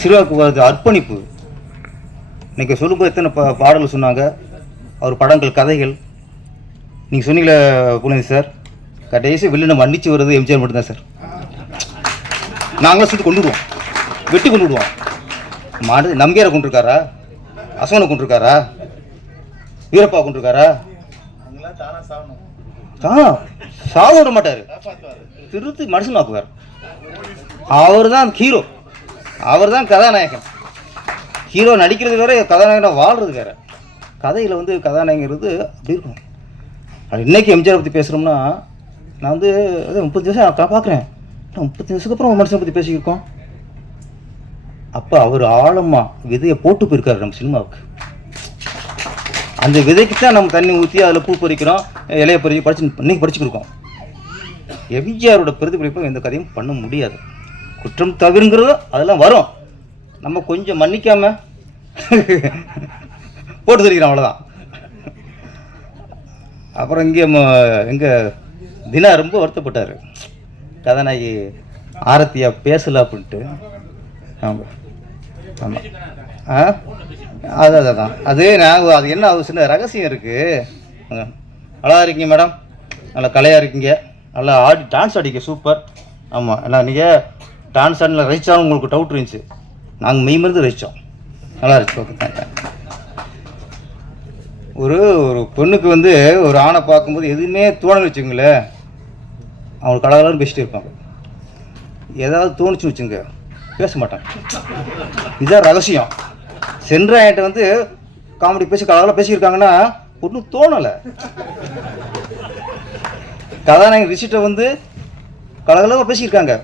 சிறுவாக்கு அர்ப்பணிப்பு. இன்னைக்கு சொல்லும்போது எத்தனை பாடல்கள் சொன்னாங்க, அவர் படங்கள், கதைகள். நீங்கள் சொன்னீங்களே புனித சார், கடைசி வில்லனை மன்னிச்சு வருது எம்ஜிஆர் மட்டும்தான் சார். நாங்களும் சுட்டு கொண்டு விடுவோம், வெட்டி கொண்டு விடுவோம். மாடு நம்பியாரை கொண்டிருக்காரா, அசோனை கொண்டிருக்காரா, வீரப்பா கொண்டிருக்காரா? சாக விட மாட்டார், திருத்தி மனுஷனாக்குவார். அவர் தான் ஹீரோ, அவர் தான் கதாநாயகன். ஹீரோ நடிக்கிறது வேற, கதாநாயகனாக வாழ்றது வேற. கதையில் வந்து கதாநாயகங்கிறது அப்படி இருக்கும். அது இன்றைக்கி எம்ஜிஆர் பற்றி பேசுகிறோம்னா, நான் வந்து 30 வருஷம் பார்க்குறேன், 30 வருஷத்துக்கு அப்புறம் மனுஷனை பற்றி பேசியிருக்கோம். அப்போ அவர் ஆழமாக விதையை போட்டு போயிருக்காரு நம்ம சினிமாவுக்கு. அந்த விதைக்கு தான் நம்ம தண்ணி ஊற்றி அதில் பூ பறிக்கிறோம், இலையை படித்து இன்னைக்கு படிச்சுக்கிருக்கோம். எம்ஜிஆரோட பிரதிபலிப்பை எந்த கதையும் பண்ண முடியாது. குற்றம் தவிர்ங்கிறதோ அதெல்லாம் வரும், நம்ம கொஞ்சம் மன்னிக்காமல் போட்டு தெரிக்கிறோம், அவ்வளோதான். அப்புறம் இங்கே எங்கள் தினா ரொம்ப வருத்தப்பட்டார், கதாநாயகி ஆரத்தியா பேசலை அப்படின்ட்டு. ஆமாம் ஆமாம் அதான் அது நான் அது என்ன அது சின்ன ரகசியம் இருக்குது. நல்லா இருக்கீங்க மேடம், நல்லா கலையாக இருக்கீங்க, நல்லா டான்ஸ் ஆடிக்க சூப்பர். ஆமாம், எல்லாம் நீங்கள் டான்ஸ் ஆடில் ரசித்தாலும் உங்களுக்கு டவுட் இருந்துச்சு, நாங்கள் மெய்மருந்து ரசித்தோம், நல்லா இருந்துச்சு. ஓகே. ஒரு பொண்ணுக்கு வந்து ஒரு ஆணை பார்க்கும்போது எதுவுமே தோணலை வச்சுங்களேன், அவங்களுக்கு கலகலன்னு பேசிட்டு இருப்பாங்க. ஏதாவது தோணுச்சுன்னு வச்சுங்க பேச மாட்டாங்க. இதுதான் ரகசியம். சென்றாயிட்ட வந்து காமெடி பேசி கலகலாம் பேசியிருக்காங்கன்னா ஒன்றும் தோணலை. கதாநாயகன் ரிஷிட்ட வந்து கலகலமாக பேசியிருக்காங்க,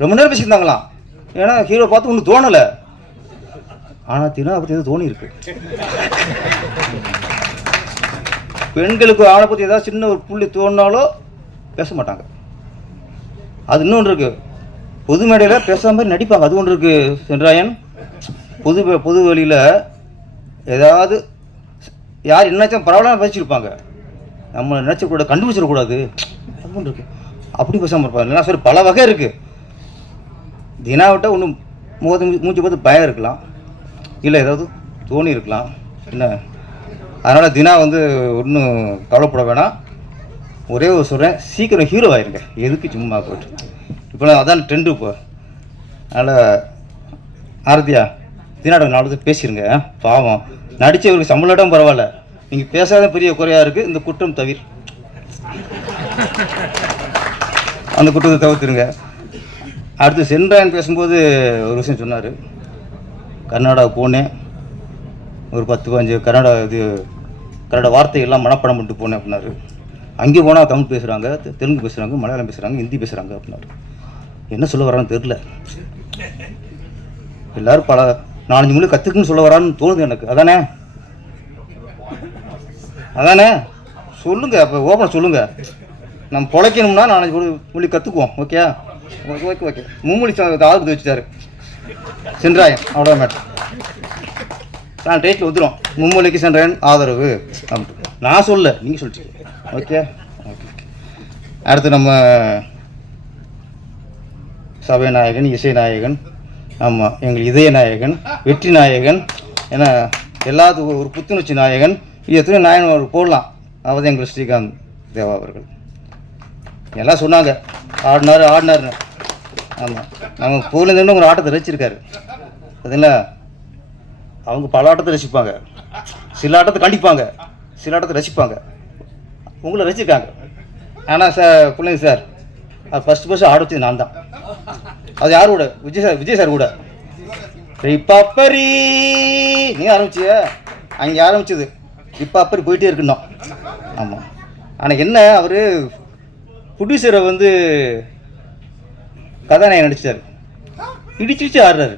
ரொம்ப நேரம் பேசியிருந்தாங்களாம். ஏன்னா ஹீரோ பார்த்து ஒன்றும் தோணலை. ஆனால் தினா பற்றி எதுவும் தோணி இருக்கு. பெண்களுக்கு ஆணை பற்றி ஏதாவது சின்ன ஒரு புள்ளி தோணினாலோ பேச மாட்டாங்க. அது இன்னொன்று இருக்கு, பொது மேடையில் பேசாத மாதிரி நடிப்பாங்க, அது ஒன்று இருக்கு. சென்றாயன் பொது வழியில் ஏதாவது யார் என்னாச்சும் பரவாயில்லாம பேசியிருப்பாங்க, நம்ம நினச்சக்கூட கண்டுபிடிச்சிடக்கூடாது, அது ஒன்று இருக்கு. அப்படி பேசாமல் இருப்பாங்க. இல்லைனா சரி, பல வகை இருக்குது. தினாவிட்ட ஒன்று மூஞ்சி பார்த்து பயம் இருக்கலாம், இல்லை ஏதாவது தோணி இருக்கலாம் என்ன. அதனால் தினா வந்து ஒன்றும் கவலைப்பட வேணாம். ஒரே ஒரு சொல்கிறேன், சீக்கிரம் ஹீரோ ஆயிருங்க, எதுக்கு சும்மா போய்ட்டு. இப்போ அதான் ட்ரெண்டு இப்போ. அதனால் ஆரத்தியா தினாட 4 பேசிடுங்க. பாவம் நடித்தவருக்கு சம்பளம் பரவாயில்ல, நீங்கள் பேசாத பெரிய குறையாக இருக்குது. இந்த குற்றம் தவிர அந்த குற்றத்தை தவிர்த்துருங்க. அடுத்து சென்றாயன் பேசும்போது ஒரு விஷயம் சொன்னார். கர்நாடகா போனேன், ஒரு 10-15 கன்னட வார்த்தைகள்லாம் மனப்பாடம் பண்ணிட்டு போனேன் அப்படின்னாரு. அங்கே போனால் தமிழ் பேசுகிறாங்க, தெலுங்கு பேசுகிறாங்க, மலையாளம் பேசுகிறாங்க, ஹிந்தி பேசுகிறாங்க அப்படின்னாரு. என்ன சொல்ல வரான்னு தெரில. எல்லோரும் 4-5 மொழி கற்றுக்குன்னு சொல்ல வரான்னு தோணுது எனக்கு. அதானே சொல்லுங்கள், அப்போ ஓப்பனாக சொல்லுங்கள். நம்ம பொழைக்கணும்னா 4-5 மொழி கற்றுக்குவோம். Okay okay. மும்மொழி ஆதரவு வச்சுட்டாரு சென்றாயன், அவ்வளோதான் மேட்டர். நான் டைட்டில் வந்துடும், மும்மொழிக்கு சென்றாயன் ஆதரவு அப்படின்ட்டு. நான் சொல்ல, நீங்கள் சொல்லிட்டு. ஓகே. அடுத்து நம்ம சபை நாயகன், இசை நாயகன், ஆமாம் எங்கள் இதய நாயகன், வெற்றி நாயகன், ஏன்னா எல்லாத்துக்கும் ஒரு புத்துணர்ச்சி நாயகன். எத்தனையோ நாயகன் அவர் போடலாம். அதாவது எங்கள் ஸ்ரீகாந்த் தேவா அவர்கள் எல்லாம் சொன்னாங்க, ஆடினார்னு. ஆமாம், நம்ம போலேருந்து ஒரு ஆட்டத்தை ரசிச்சிருக்காரு பார்த்தீங்களா. அவங்க பல ஆட்டத்தை ரசிப்பாங்க, சில ஆட்டத்தை கண்டிப்பாங்க, சில ஆட்டத்தை ரசிப்பாங்க. உங்களை ரசிச்சிருக்காங்க. ஆனால் பிள்ளைங்க சார், அது ஃபஸ்ட்டு ஆட வச்சது நான் தான். அது யார் கூட? விஜய் சார் கூட. ரிப்பாப்பரி நீ ஆரம்பிச்சிய, அங்கே ஆரம்பிச்சது ரிப்பாப்பரி போயிட்டே இருக்கணும். ஆமாம், ஆனால் என்ன அவர் ப்ரொடியூசரை வந்து கதாநாயகன் நடிச்சார், இடிச்சு ஆடுறாரு.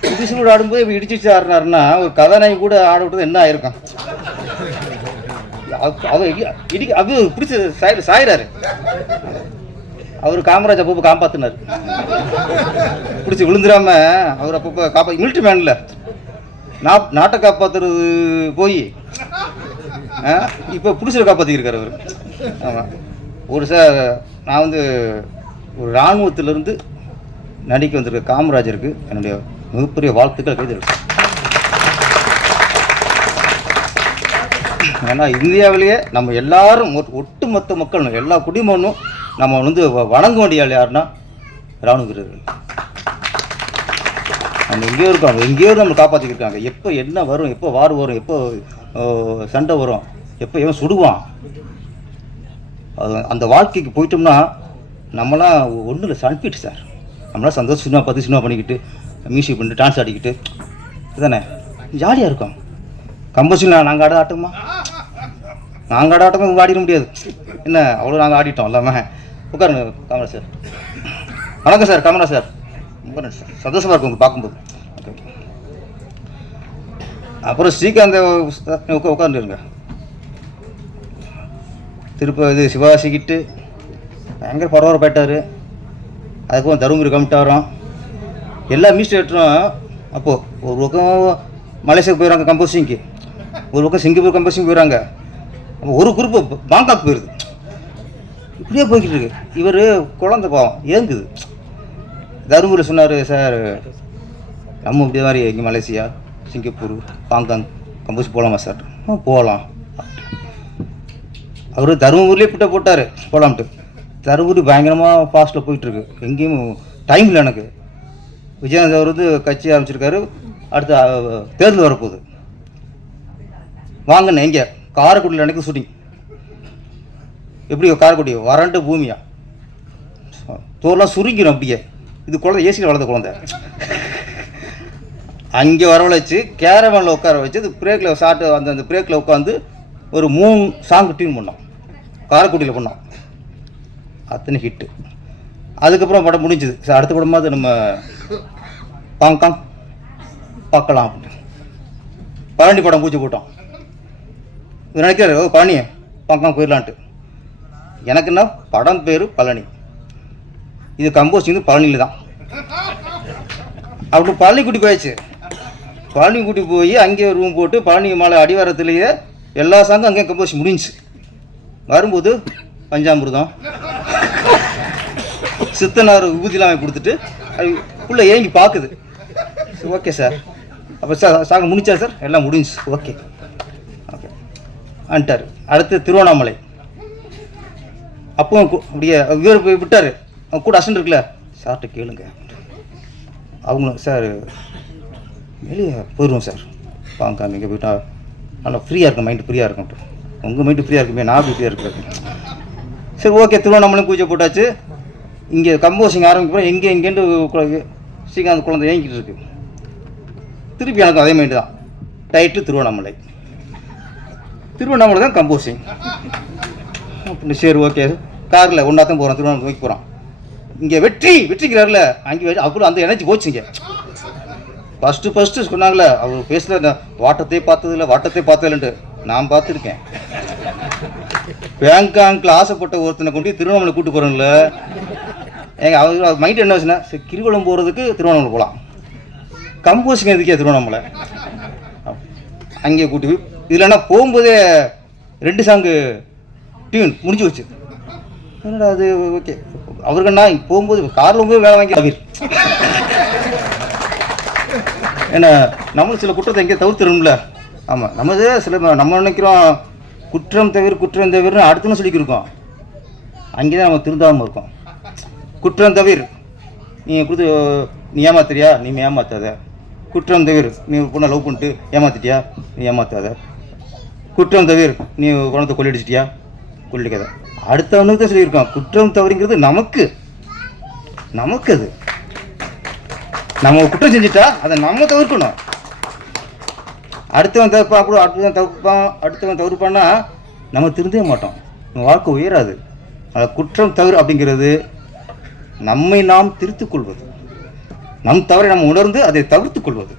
ப்ரொடியூசர் கூட ஆடும்போது இப்போ இடிச்சு ஆடுறாருன்னா ஒரு கதாநாயகி கூட ஆட விட்டது என்ன ஆயிருக்கும்? அது பிடிச்ச சாயிறாரு. அவர் காமராஜ் அப்பப்போ காப்பாற்றினார், பிடிச்சி விழுந்துடாம அவர் அப்பப்போ மிலிட்ரி மேனில் நாட்டை காப்பாற்றுறது போய் இப்போ புடிச்சரை காப்பாற்றிருக்காரு அவர். ஆமாம், நான் வந்து ஒரு இராணுவத்திலேருந்து நடிக்க வந்திருக்க காமராஜருக்கு என்னுடைய மிகப்பெரிய வாழ்த்துக்கள் கைது. ஏன்னா இந்தியாவிலேயே நம்ம எல்லாரும் ஒட்டுமொத்த மக்கள் எல்லா குடிமகனும் நம்ம வந்து வணங்க வேண்டிய யாருன்னா இராணுவ வீரர்கள். நம்ம எங்கேயோ இருக்கோம், எங்கேயோ நம்ம காப்பாற்றிக்கிருக்காங்க. எப்போ என்ன வரும், எப்போ வார் வரும், எப்போ சண்டை வரும், எப்போ எவன் சுடுவான், அது அந்த வாழ்க்கைக்கு போயிட்டோம்னா நம்மளாம் ஒன்றும் இல்லை, சன்ஃபிட் சார். நம்மளாம் சந்தோஷம் சினிமா பார்த்து சினிமா பண்ணிக்கிட்டு மியூசிக் பண்ணிட்டு டான்ஸ் ஆடிக்கிட்டு இதுதானே ஜாலியாக இருக்கும். கம்பல்சரியில் நாங்கள் ஆட்டமா, நாங்கள் ஆட்டமா ஆடிட முடியாது என்ன, அவ்வளோ நாங்கள் ஆடிட்டோம் இல்லாமல். உட்காருங்க காமரா சார். வணக்கம் சார், காமரா சார். ரொம்ப சந்தோஷமாக இருக்கும் உங்களுக்கு பார்க்கும்போது. Okay okay. அப்புறம் ஸ்ரீகாந்த் உட்காந்துருங்க. திருப்பதி சிவாசிக்கிட்டு பயங்கர பரவாயில்ல போயிட்டார். அதுக்கப்புறம் தருமபுரி கமிட்டி வரோம். எல்லா மினிஸ்டரும் அப்போது ஒரு பக்கம் மலேசியாவுக்கு போயிடறாங்க கம்போசிங்க்கு, ஒரு பக்கம் சிங்கப்பூர் கம்போசிங் போயிடறாங்க, ஒரு குரூப்பு பாங்காக் போயிடுது. இப்படியே போய்கிட்டு இருக்கு. இவர் குழந்தை பாவம் ஏங்குது. தருமபுரி சொன்னார், சார் நம்ம இப்படி மாதிரி இங்கே மலேசியா சிங்கப்பூர் பாங்காங் கம்போஸ் போகலாமா சார்? போகலாம். அவர் தருமபுரியிலே பிட்ட போட்டார் போகலாம்ட்டு. தருமபுரி பயங்கரமாக ஃபாஸ்ட்டில் போயிட்டுருக்கு, எங்கேயும் டைம் இல்லை எனக்கு. விஜயகாந்த் அவர் வந்து கட்சி ஆரம்பிச்சிருக்காரு, அடுத்து தேர்தல் வரப்போகுது. வாங்கண்ணே எங்கே காரைக்குடியில் எனக்கு ஷூட்டிங். எப்படி காரைக்குடி வறண்ட பூமியா, தோலாம் சுருங்கிடும் அப்படியே. இது குழந்தை ஏசியில் வளர்ந்த குழந்தை. அங்கே வரவழைச்சு கேரவனில் உட்கார வச்சு அது பிரேக்கில் ஷார்ட்டு அந்த பிரேக்கில் உட்காந்து ஒரு 3 சாங் டியூன் பண்ணோம், காரைக்குடியில் பண்ணோம். அத்தனை ஹிட்டு. அதுக்கப்புறம் படம் முடிஞ்சுது. சார் அடுத்த படமாவது நம்ம பாங்காங் பார்க்கலாம் அப்படின்னு பழனி படம் பூச்சி போட்டோம். நினைக்கிறாரு பழனி பாங்காங் போயிடலான்ட்டு. எனக்குன்னா படம் பேர் பழனி, இது கம்போசிங் பழனியில் தான். அப்படி பழனி கூட்டி போயாச்சு. பழனி கூட்டி போய் அங்கேயே ரூம் போட்டு பழனி மாலை அடிவாரத்துலேயே எல்லா சாங்கும் அங்கேயே கம்போசிங் முடிஞ்சிச்சு. வரும்போது பஞ்சாமிர்தம் சித்தனார் விபூதிலாம் வாங்கி கொடுத்துட்டு அது உள்ளே ஏங்கி பார்க்குது. ஓகே சார், அப்போ சார் சாங் முடிச்சா சார்? எல்லாம் முடிஞ்சிச்சு. ஓகே ஓகே வந்துட்டார். அடுத்து திருவண்ணாமலை. அப்போ அப்படியே இவர் போய் விட்டார். அவங்க கூட அசன் இருக்குல்ல, சார்கிட்ட கேளுங்க. அவங்களும் சார் வெளியே போயிடுவோம் சார், வாங்க இங்கே போயிட்டா நல்லா ஃப்ரீயாக இருக்கும், மைண்டு ஃப்ரீயாக இருக்கும். உங்கள் மைண்டு ஃப்ரீயாக இருக்குமே, நான் ஃப்ரீயாக இருக்கிறேன். சரி ஓகே, திருவண்ணாமலையும் பூஜை போட்டாச்சு. இங்கே கம்போசிங் ஆரம்பிக்கிறோம். எங்கேருந்து ஸ்ரீகாந்த் குழந்தை ஏங்கிட்டு இருக்கு. திருப்பி எனக்கும் அதே மைண்டு தான். டைட்டில் திருவண்ணாமலை, திருவண்ணாமலை தான் கம்போசிங். அப்படின்னு சரி ஓகே, காரில் ஒன்றா தான் போகிறோம், திருவண்ணாமலை நோக்கி போகிறோம். இங்கே வெற்றிக்கிறார்ல, அங்கே அப்புறம் அந்த எனர்ஜி போச்சுங்க. ஃபஸ்ட்டு சொன்னாங்களே, அவர் பேசுகிற இந்த வாட்டத்தை பார்த்ததில்லைன்ட்டு நான் பார்த்துருக்கேன். பேங்காங்கில் ஆசைப்பட்ட ஒருத்தனை கொண்டு திருவண்ணாமலை கூப்பிட்டு போகிறோம்ல, அவர் மைண்ட் என்ன வச்சுன்னா, சரி கிரிவலம் போகிறதுக்கு திருவண்ணாமலை போகலாம், கம்போசிங் எதுக்கே திருவண்ணாமலை அங்கேயே கூட்டி போய். இல்லைன்னா போகும்போதே 2 சாங்கு டியூன் முடிஞ்சு வச்சு. என்னடா அது ஓகே. அவருக்குன்னா போகும்போது காரில் போகும்போது வேலை வாங்கி அவீர். ஏன்னா நம்மளும் சில குற்றத்தை எங்கேயே தவிர்த்துரும்ல. ஆமாம், நம்ம நினைக்கிறோம் குற்றம் தவிர்னு அடுத்துன்னு சொல்லிக்கிருக்கோம். அங்கே தான் நம்ம திருந்தாமல் இருக்கோம். குற்றம் தவிர நீ கொடுத்து நீ ஏமாத்துறியா, நீ ஏமாத்தாத. குற்றம் தவிர நீ பொண்ணை லவ் பண்ணிட்டு ஏமாத்திட்டியா, நீ ஏமாத்தாத. குற்றம் தவிர நீ குணத்தை கொள்ளிடிச்சிட்டியா, கொள்ளிக்காத. அடுத்தவனுக்கு தான் சொல்லியிருக்கோம். குற்றம் தவறுங்கிறது நமக்கு அது நம்ம குற்றம் செஞ்சுட்டா அதை நம்ம தவிர்க்கணும். அடுத்தவன் தவிர்ப்பான் கூட, அடுத்தவன் தவிர்ப்பான்னா நம்ம திருந்தவே மாட்டோம், நம்ம வாழ்க்கை உயராது. அதை குற்றம் தவறு அப்படிங்கிறது நம்மை நாம் திருத்திக் கொள்வது, நம் தவறை நம்ம உணர்ந்து அதை தவிர்த்து கொள்வது,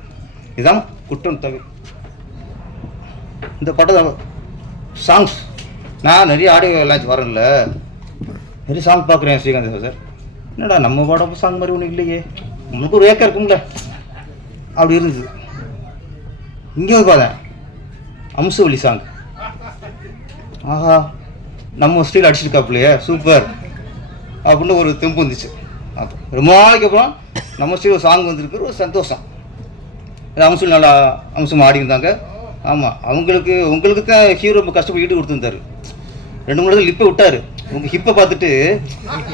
இதுதான் குற்றம் தவிர. இந்த படம் சாங்ஸ் நான் நிறைய ஆடியோ லான்ச் வரல, நிறைய சாங் பார்க்குறேன் ஸ்ரீகாந்த் சார். என்னடா நம்ம படம் சாங் மாதிரி ஒன்றும் இல்லையே, உங்களுக்கு ஒரு ஏக்கம் இருக்கும்ல, அப்படி இருந்தது. இங்கே வந்து பார்த்தேன் அம்சவழி சாங். ஆஹா, நம்ம ஸ்டைல் அடிச்சிருக்காப்புலையே, சூப்பர் அப்படின்னு ஒரு தெம்பு வந்துச்சு. அப்போ ரொம்ப நாளைக்கு அப்புறம் நம்ம சரி ஒரு சாங் வந்திருக்கு, ஒரு சந்தோஷம். அம்சம் நல்லா அம்சம் ஆடி இருந்தாங்க. ஆமாம், உங்களுக்கு தான் ஹீரோ ரொம்ப கஷ்டப்பட்டு ஈடு கொடுத்துருந்தாரு. 2-3 இடத்துல லிப்பை விட்டார். உங்கள் ஹிப்பை பார்த்துட்டு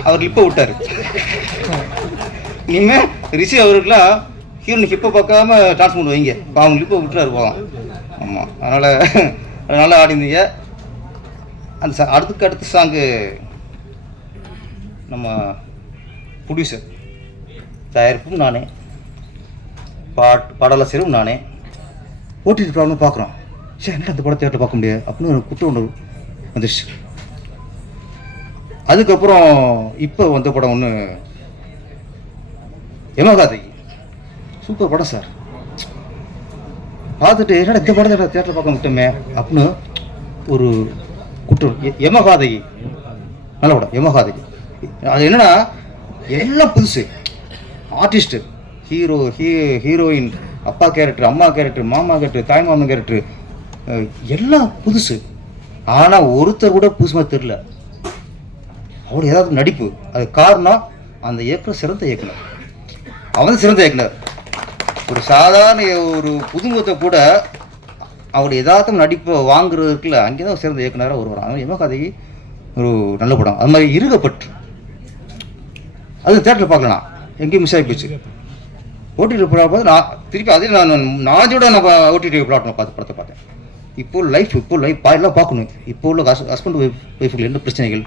அவர் லிப்பை விட்டார். இனிமேல் ரிஷி அவருக்குலாம் ஹீரோனு ஹிப்பை பார்க்காம ட்ரான்ஸ்போர்ட் வைங்க, அவங்க லிப்பை விட்டுறாரு போகலாம். ஆமாம், அதனால் நல்லா ஆடிந்தீங்க. அந்த அடுத்த சாங்கு நம்ம ப்ரொடியூசர், தயாரிப்பும் நானே, பாடலாசிரியரும் நானே. ஓடிடி ப்ராப்ளம் பார்க்குறோம். சரி, என்ன அந்த படம் தேட்டரில் பார்க்க முடியாது அப்படின்னு ஒரு குற்ற உணர்வு வந்துடுச்சு. அதுக்கப்புறம் இப்போ வந்த படம் ஒன்று யமகாதை, சூப்பர் படம் சார். பார்த்துட்டு என்னடா இந்த படத்தை தேட்டரில் பார்க்க விட்டோமே அப்படின்னு ஒரு குற்றம். யமகாதை நல்ல படம். யமகாதை அது என்னன்னா எல்லாம் புதுசு. ஆர்டிஸ்ட்டு, ஹீரோயின், அப்பா கேரக்டர், அம்மா கேரக்டர், மாமா கேரக்டர், தாய் மாமன் கேரக்டர் எல்லாம் புதுசு. ஆனால் ஒருத்தர் கூட புதுசுமாக தெரில. அவரு ஏதாவது நடிப்பு. அது காரணம் அந்த இயக்குனர் சிறந்த இயக்குனர். அவன் சிறந்த இயக்குனர். ஒரு சாதாரண ஒரு புதுமுகத்தை கூட அவருடைய யதார்த்தம் நடிப்பை வாங்குறதுக்குள்ள அங்கே தான் சிறந்த இயக்குனராக வருவான். அவன் யமகாதைக்கு ஒரு நல்ல படம். அது மாதிரி இருகப்பற்று, அது தேட்டரில் பார்க்கலாம், எங்கேயும் மிஸ் ஆகி போச்சு. ஓடிடி பார்த்து நான் திருப்பி அதே நானோட நம்ம ஓடிடி பிளாட்ஃபார்ம் பார்த்து படத்தை பார்த்தேன். இப்போ லைஃப் எல்லாம் பார்க்கணும். இப்போ உள்ள ஹஸ்பண்ட் ஒய்ஃபுக்கு என்ன பிரச்சனைகள்,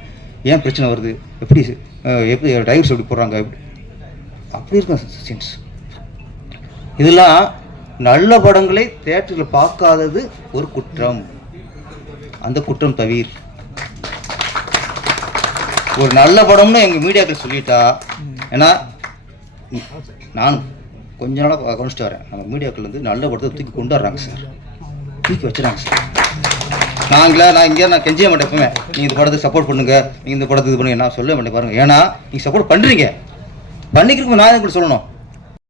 ஏன் பிரச்சனை வருது, எப்படி டைவர்ஸ் எப்படி போடுறாங்க, அப்படி இருக்கும் சீன்ஸ். இதெல்லாம் நல்ல படங்களை தேட்டரில் பார்க்காதது ஒரு குற்றம். அந்த குற்றம் தவிர ஒரு நல்ல படம்னு எங்கள் மீடியாக்கள் சொல்லிட்டா, ஏன்னா நானும் கொஞ்ச நாளாக கவனிச்சுட்டு வரேன், நம்ம மீடியாக்கள் வந்து நல்ல படத்தை தூக்கி கொண்டாடுறாங்க சார், தூக்கி வச்சுறாங்க சார். நான் இங்கே நான் கெஞ்சிய மாட்டேன் எப்பவுமே, நீங்கள் இந்த படத்துக்கு சப்போர்ட் பண்ணுங்கள், நீங்கள் இந்த படத்துக்கு இது பண்ணுங்க, நான் சொல்ல மாட்டேன் பாருங்கள். ஏன்னா நீங்கள் சப்போர்ட் பண்ணுறீங்க, பண்ணிக்கிறதுக்கு நான் கூட சொல்லணும்.